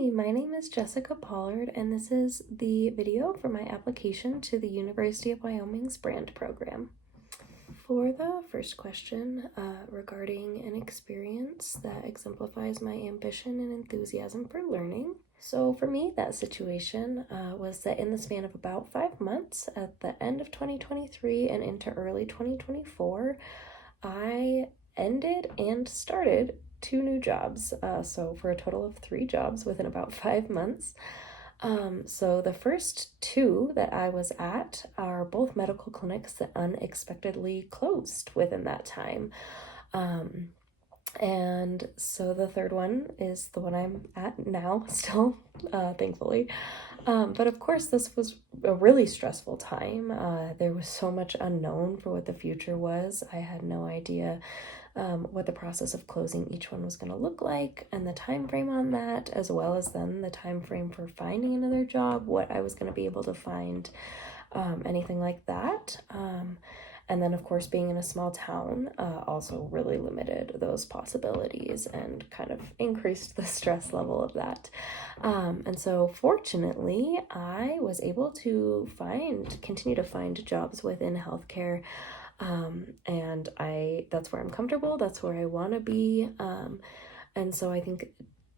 Hi, my name is Jessica Pollard, and this is the video for my application to the University of Wyoming's brand program. For the first question regarding an experience that exemplifies my ambition and enthusiasm for learning. So for me, that situation was that in the span of about 5 months at the end of 2023 and into early 2024, I ended and started 2 new jobs, so for a total of 3 jobs within about 5 months. So the first 2 that I was at are both medical clinics that unexpectedly closed within that time. And so the third one is the one I'm at now still, thankfully. But of course, this was a really stressful time. There was so much unknown for what the future was. I had no idea what the process of closing each one was going to look like, and the time frame on that, as well as then the time frame for finding another job, what I was going to be able to find, anything like that. And then, of course, being in a small town also really limited those possibilities and kind of increased the stress level of that. And so, fortunately, I was able to continue to find jobs within healthcare. And that's where I'm comfortable. That's where I want to be. And so I think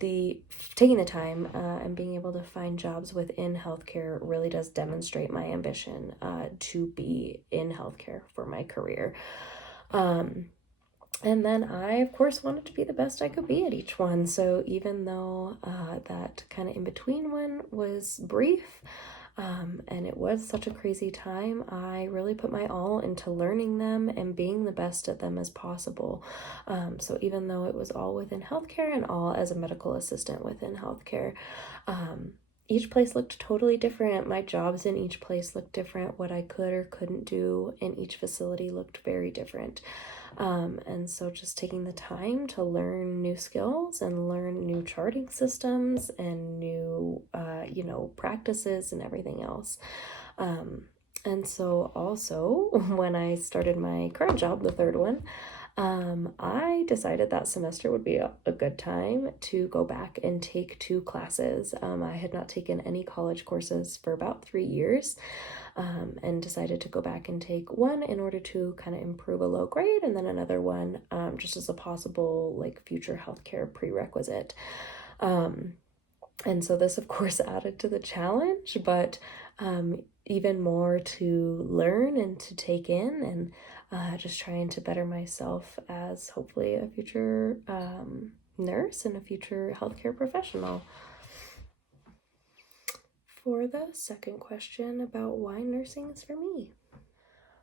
taking the time and being able to find jobs within healthcare really does demonstrate my ambition to be in healthcare for my career. And then I, of course, wanted to be the best I could be at each one. So even though that kind of in-between one was brief, and it was such a crazy time, I really put my all into learning them and being the best at them as possible. So even though it was all within healthcare and all as a medical assistant within healthcare, each place looked totally different. My jobs in each place looked different. What I could or couldn't do in each facility looked very different. And so just taking the time to learn new skills and learn new charting systems and new, practices and everything else. And so also when I started my current job, the third one, I decided that semester would be a good time to go back and take 2 classes. I had not taken any college courses for about 3 years, and decided to go back and take one in order to kind of improve a low grade, and then another one just as a possible future healthcare prerequisite. And so this, of course, added to the challenge, but even more to learn and to take in, and just trying to better myself as hopefully a future nurse and a future healthcare professional. For the second question about why nursing is for me.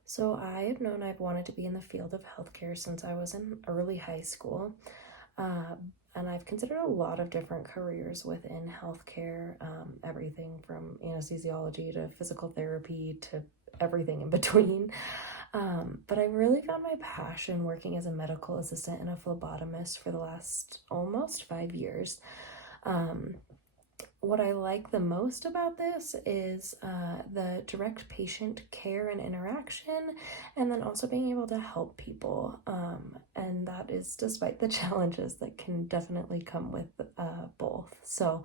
So I have known I've wanted to be in the field of healthcare since I was in early high school. And I've considered a lot of different careers within healthcare, everything from anesthesiology to physical therapy to everything in between. But I really found my passion working as a medical assistant and a phlebotomist for the last almost 5 years. What I like the most about this is the direct patient care and interaction, and then also being able to help people. And that is despite the challenges that can definitely come with both. So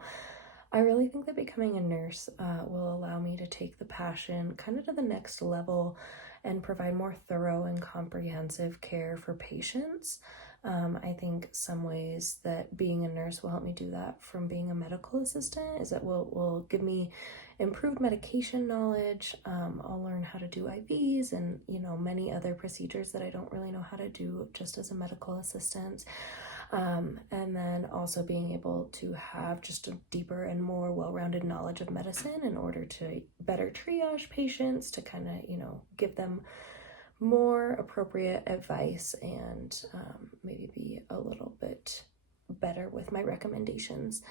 I really think that becoming a nurse will allow me to take the passion kind of to the next level and provide more thorough and comprehensive care for patients. I think some ways that being a nurse will help me do that from being a medical assistant is that will give me improved medication knowledge. I'll learn how to do IVs and, many other procedures that I don't really know how to do just as a medical assistant. And then also being able to have just a deeper and more well-rounded knowledge of medicine in order to better triage patients, to kind of, give them more appropriate advice and maybe be a little bit better with my recommendations.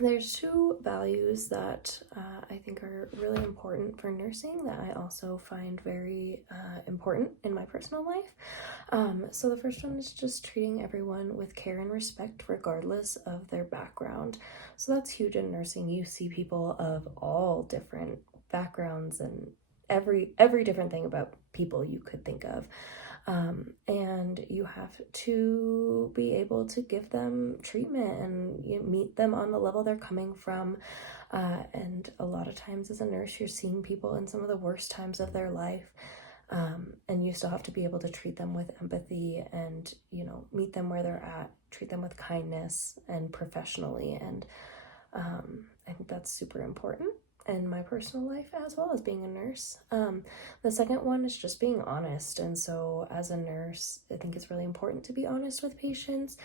There's 2 values that I think are really important for nursing that I also find very important in my personal life. So the first one is just treating everyone with care and respect regardless of their background. So that's huge in nursing. You see people of all different backgrounds and every different thing about people you could think of. And you have to be able to give them treatment and meet them on the level they're coming from. And a lot of times as a nurse, you're seeing people in some of the worst times of their life. And you still have to be able to treat them with empathy and, meet them where they're at, treat them with kindness and professionally. And I think that's super important in my personal life as well as being a nurse. The second one is just being honest. And so as a nurse, I think it's really important to be honest with patients.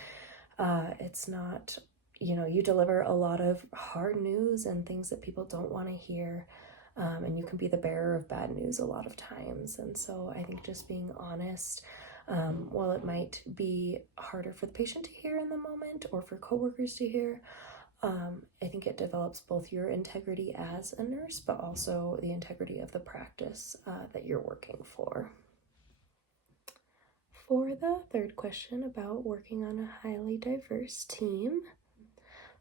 It's not, you deliver a lot of hard news and things that people don't want to hear. And you can be the bearer of bad news a lot of times. And so I think just being honest, while it might be harder for the patient to hear in the moment or for coworkers to hear, I think it develops both your integrity as a nurse, but also the integrity of the practice that you're working for. For the third question about working on a highly diverse team,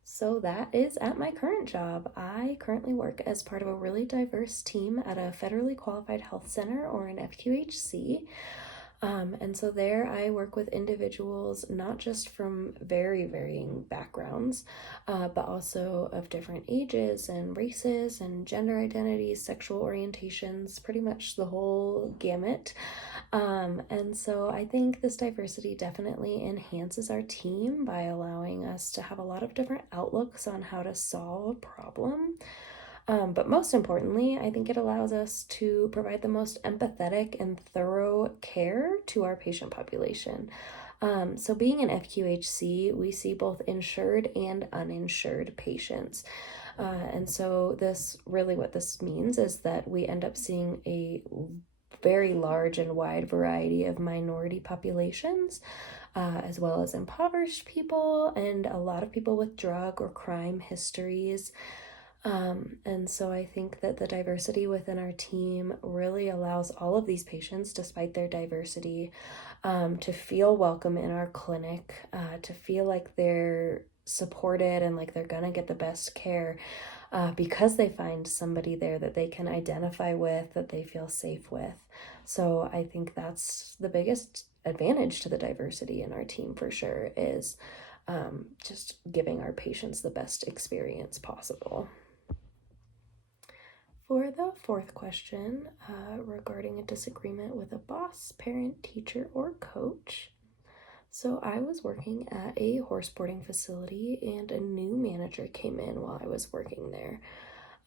so that is at my current job. I currently work as part of a really diverse team at a federally qualified health center, or an FQHC. And so there I work with individuals not just from very varying backgrounds, but also of different ages and races and gender identities, sexual orientations, pretty much the whole gamut. And so I think this diversity definitely enhances our team by allowing us to have a lot of different outlooks on how to solve a problem. But most importantly, I think it allows us to provide the most empathetic and thorough care to our patient population. So being an FQHC, we see both insured and uninsured patients. And so what this means is that we end up seeing a very large and wide variety of minority populations, as well as impoverished people and a lot of people with drug or crime histories. And so I think that the diversity within our team really allows all of these patients, despite their diversity, to feel welcome in our clinic, to feel like they're supported and like they're gonna get the best care, because they find somebody there that they can identify with, that they feel safe with. So I think that's the biggest advantage to the diversity in our team for sure, is just giving our patients the best experience possible. For the fourth question, regarding a disagreement with a boss, parent, teacher, or coach. So I was working at a horse boarding facility and a new manager came in while I was working there.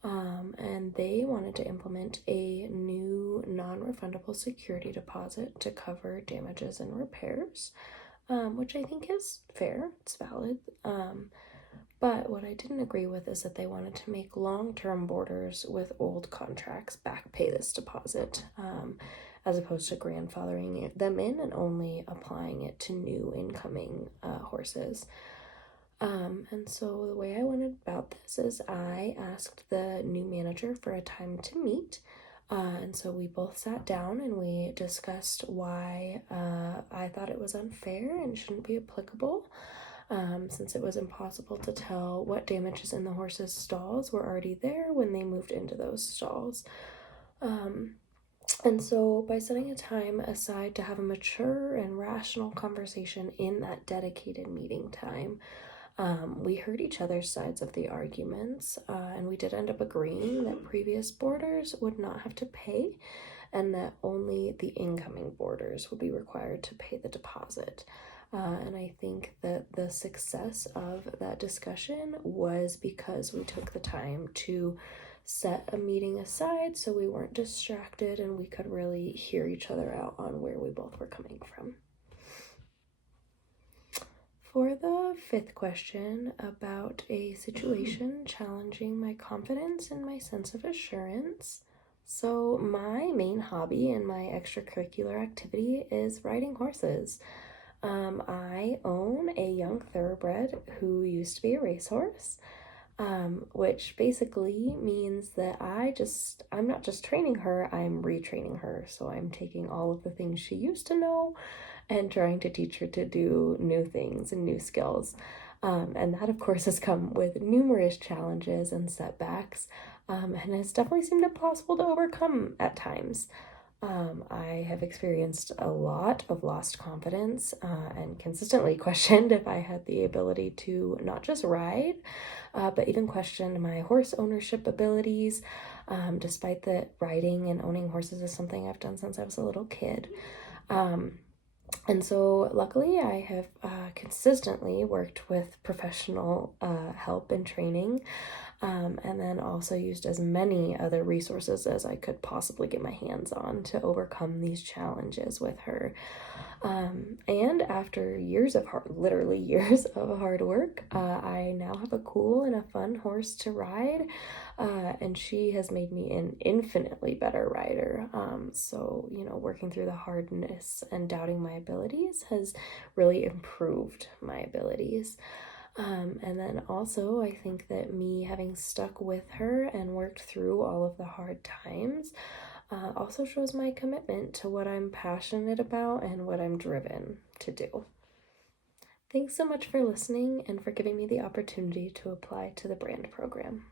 And they wanted to implement a new non-refundable security deposit to cover damages and repairs, which I think is fair, it's valid. But what I didn't agree with is that they wanted to make long-term boarders with old contracts back pay this deposit, as opposed to grandfathering them in and only applying it to new incoming horses. And so the way I went about this is I asked the new manager for a time to meet. And so we both sat down and we discussed why I thought it was unfair and shouldn't be applicable. Since it was impossible to tell what damages in the horses' stalls were already there when they moved into those stalls. And so by setting a time aside to have a mature and rational conversation in that dedicated meeting time, we heard each other's sides of the arguments, and we did end up agreeing that previous boarders would not have to pay and that only the incoming boarders would be required to pay the deposit. And I think that the success of that discussion was because we took the time to set a meeting aside so we weren't distracted and we could really hear each other out on where we both were coming from. For the fifth question about a situation challenging my confidence and my sense of assurance. So my main hobby and my extracurricular activity is riding horses. I own a young thoroughbred who used to be a racehorse, which basically means that I'm not just training her, I'm retraining her. So I'm taking all of the things she used to know and trying to teach her to do new things and new skills. And that, of course, has come with numerous challenges and setbacks, and has definitely seemed impossible to overcome at times. I have experienced a lot of lost confidence and consistently questioned if I had the ability to not just ride, but even questioned my horse ownership abilities, despite that riding and owning horses is something I've done since I was a little kid. And so, luckily, I have consistently worked with professional help and training, and then also used as many other resources as I could possibly get my hands on to overcome these challenges with her. And after years of literally years of hard work, I now have a cool and a fun horse to ride, and she has made me an infinitely better rider. So, working through the hardness and doubting my abilities has really improved my abilities. And then also, I think that me having stuck with her and worked through all of the hard times also shows my commitment to what I'm passionate about and what I'm driven to do. Thanks so much for listening and for giving me the opportunity to apply to the brand program.